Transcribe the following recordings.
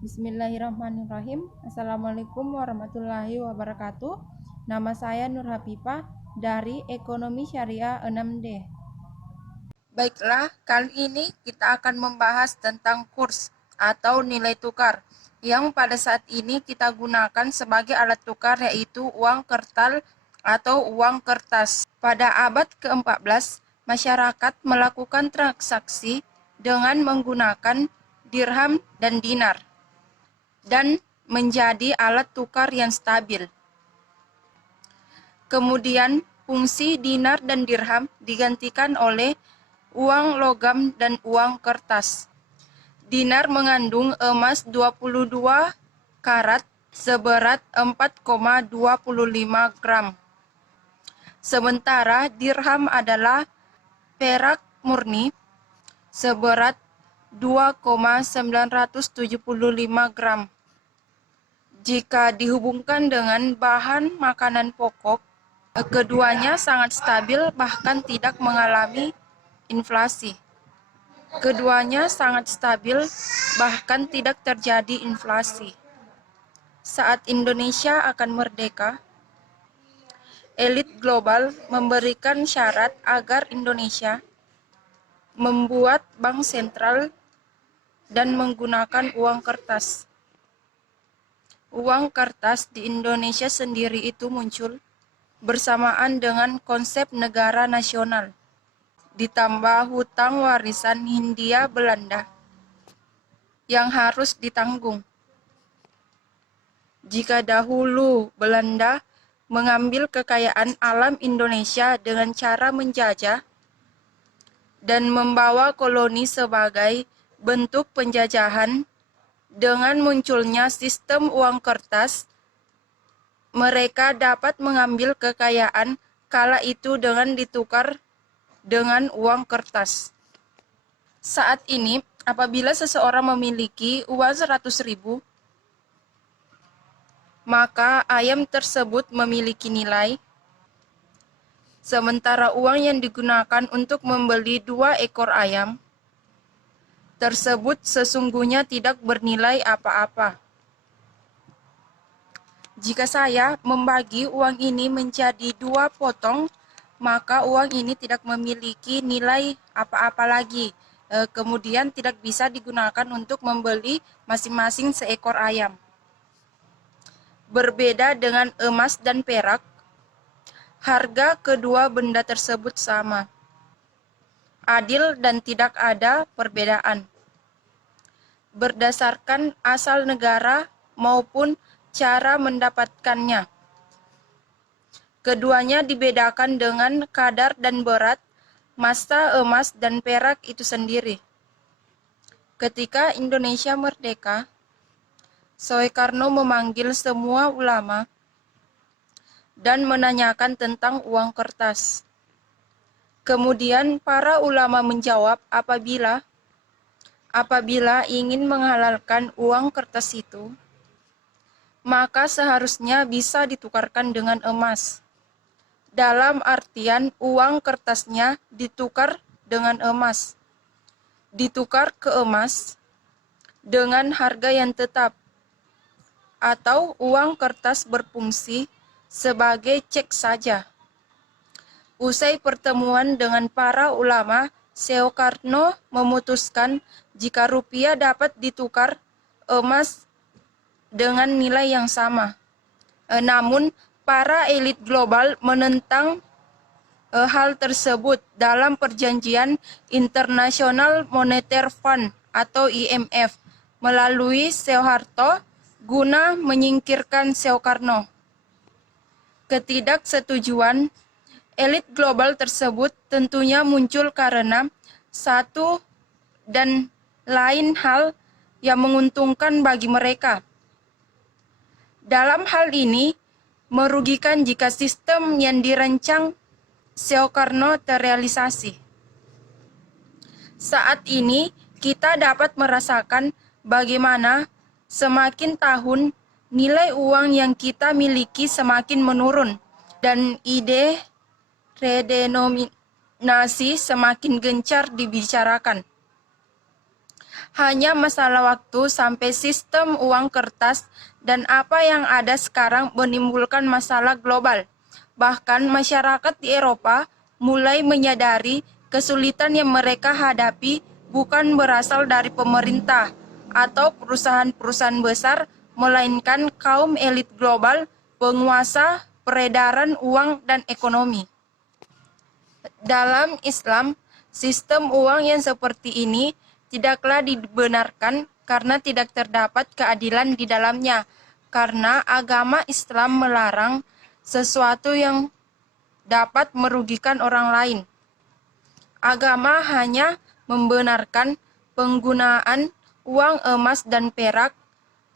Bismillahirrahmanirrahim. Assalamualaikum warahmatullahi wabarakatuh. Nama saya Nur Hafifah dari Ekonomi Syariah 6D. Baiklah, kali ini kita akan membahas tentang kurs atau nilai tukar yang pada saat ini kita gunakan sebagai alat tukar, yaitu uang kertal atau uang kertas. Pada abad ke-14, masyarakat melakukan transaksi dengan menggunakan dirham dan dinar dan menjadi alat tukar yang stabil. Kemudian, fungsi dinar dan dirham digantikan oleh uang logam dan uang kertas. Dinar mengandung emas 22 karat seberat 4,25 gram. Sementara dirham adalah perak murni seberat 2,975 gram. Jika dihubungkan dengan bahan makanan pokok, keduanya sangat stabil, bahkan tidak mengalami inflasi. Keduanya sangat stabil, bahkan tidak terjadi inflasi. Saat Indonesia akan merdeka, elit global memberikan syarat agar Indonesia membuat bank sentral dan menggunakan uang kertas. Uang kertas di Indonesia sendiri itu muncul bersamaan dengan konsep negara nasional, ditambah hutang warisan Hindia Belanda yang harus ditanggung. Jika dahulu Belanda mengambil kekayaan alam Indonesia dengan cara menjajah dan membawa koloni sebagai bentuk penjajahan, dengan munculnya sistem uang kertas, mereka dapat mengambil kekayaan kala itu dengan ditukar dengan uang kertas. Saat ini, apabila seseorang memiliki uang 100.000, maka ayam tersebut memiliki nilai, sementara uang yang digunakan untuk membeli 2 ekor ayam tersebut sesungguhnya tidak bernilai apa-apa. Jika saya membagi uang ini menjadi 2 potong, maka uang ini tidak memiliki nilai apa-apa lagi. Kemudian tidak bisa digunakan untuk membeli masing-masing seekor ayam. Berbeda dengan emas dan perak, harga kedua benda tersebut sama, adil dan tidak ada perbedaan berdasarkan asal negara maupun cara mendapatkannya. Keduanya dibedakan dengan kadar dan berat massa emas dan perak itu sendiri. Ketika Indonesia merdeka, Soekarno memanggil semua ulama dan menanyakan tentang uang kertas. Kemudian para ulama menjawab apabila ingin menghalalkan uang kertas itu, maka seharusnya bisa ditukarkan dengan emas. Dalam artian uang kertasnya ditukar dengan emas. Ditukar ke emas dengan harga yang tetap, atau uang kertas berfungsi sebagai cek saja. Usai pertemuan dengan para ulama, Soekarno memutuskan jika rupiah dapat ditukar emas dengan nilai yang sama. Namun, para elit global menentang hal tersebut dalam perjanjian International Monetary Fund atau IMF melalui Soeharto guna menyingkirkan Soekarno. Ketidaksetujuan elit global tersebut tentunya muncul karena satu dan lain hal yang menguntungkan bagi mereka. Dalam hal ini, merugikan jika sistem yang dirancang Soekarno terrealisasi. Saat ini, kita dapat merasakan bagaimana semakin tahun nilai uang yang kita miliki semakin menurun dan ide redenominasi semakin gencar dibicarakan. Hanya masalah waktu sampai sistem uang kertas dan apa yang ada sekarang menimbulkan masalah global. Bahkan masyarakat di Eropa mulai menyadari kesulitan yang mereka hadapi bukan berasal dari pemerintah atau perusahaan-perusahaan besar, melainkan kaum elit global, penguasa, peredaran uang, dan ekonomi. Dalam Islam, sistem uang yang seperti ini tidaklah dibenarkan karena tidak terdapat keadilan di dalamnya, karena agama Islam melarang sesuatu yang dapat merugikan orang lain. Agama hanya membenarkan penggunaan uang emas dan perak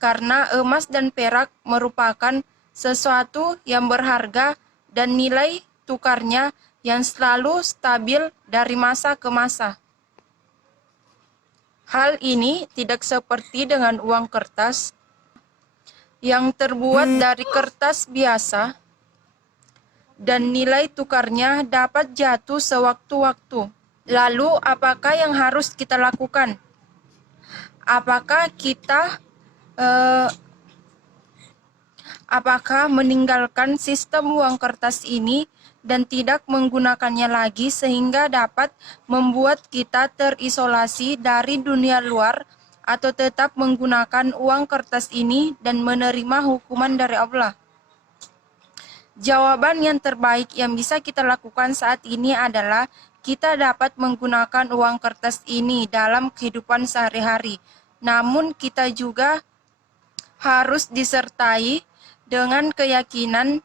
karena emas dan perak merupakan sesuatu yang berharga dan nilai tukarnya yang selalu stabil dari masa ke masa. Hal ini tidak seperti dengan uang kertas yang terbuat dari kertas biasa dan nilai tukarnya dapat jatuh sewaktu-waktu. Lalu, apakah yang harus kita lakukan? Apakah meninggalkan sistem uang kertas ini dan tidak menggunakannya lagi sehingga dapat membuat kita terisolasi dari dunia luar, atau tetap menggunakan uang kertas ini dan menerima hukuman dari Allah? Jawaban yang terbaik yang bisa kita lakukan saat ini adalah kita dapat menggunakan uang kertas ini dalam kehidupan sehari-hari. Namun kita juga harus disertai dengan keyakinan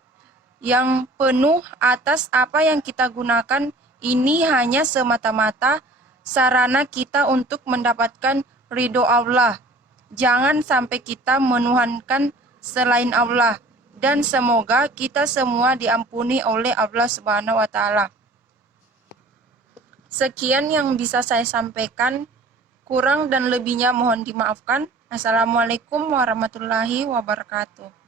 yang penuh atas apa yang kita gunakan ini hanya semata-mata sarana kita untuk mendapatkan ridho Allah. Jangan sampai kita menuhankan selain Allah, dan semoga kita semua diampuni oleh Allah Subhanahu wa Ta'ala. Sekian yang bisa saya sampaikan, kurang dan lebihnya mohon dimaafkan. Assalamualaikum warahmatullahi wabarakatuh.